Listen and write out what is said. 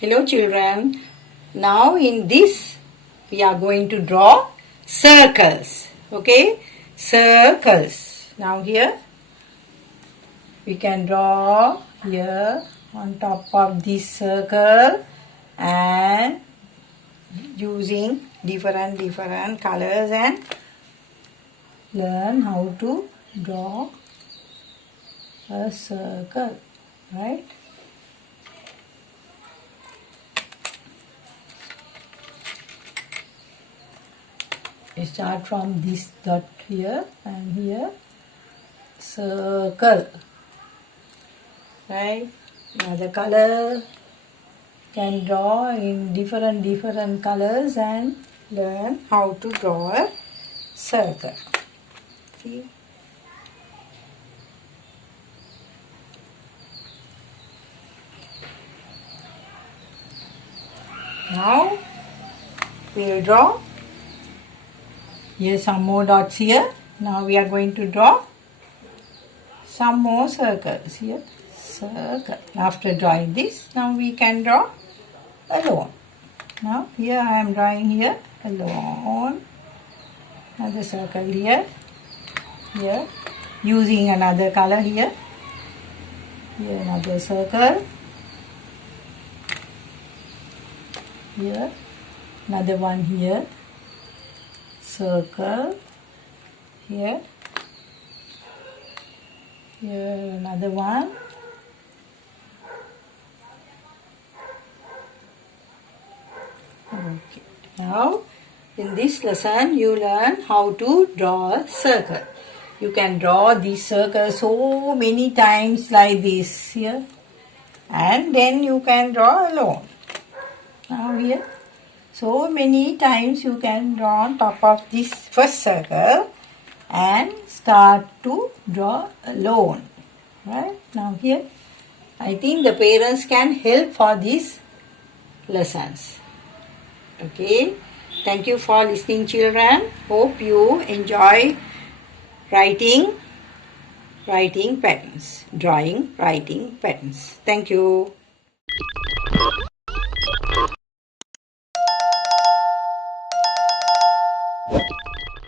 Hello children. Now in this we are going to draw circles. Okay? Circles. Now here we can draw here on top of this circle and using different colors and learn how to draw a circle, right? We start from this dot here and here, circle, right? Another color, can draw in different colors and learn how to draw a circle. See? Now we will draw. Here some more dots here. Now we are going to draw some more circles here. Circle. After drawing this, now we can draw alone. Now here I am drawing here alone. Another circle here. Here. Using another color here. Here another circle. Here. Another one here. Circle. Here. Here another one. Okay. Now in this lesson you learn how to draw a circle. You can draw this circle so many times like this here, and then you can draw alone. Now here so many times you can draw on top of this first circle and start to draw alone. Right? Now here I think the parents can help for these lessons. Okay. Thank you for listening children. Hope you enjoy writing patterns. Drawing writing patterns. Thank you.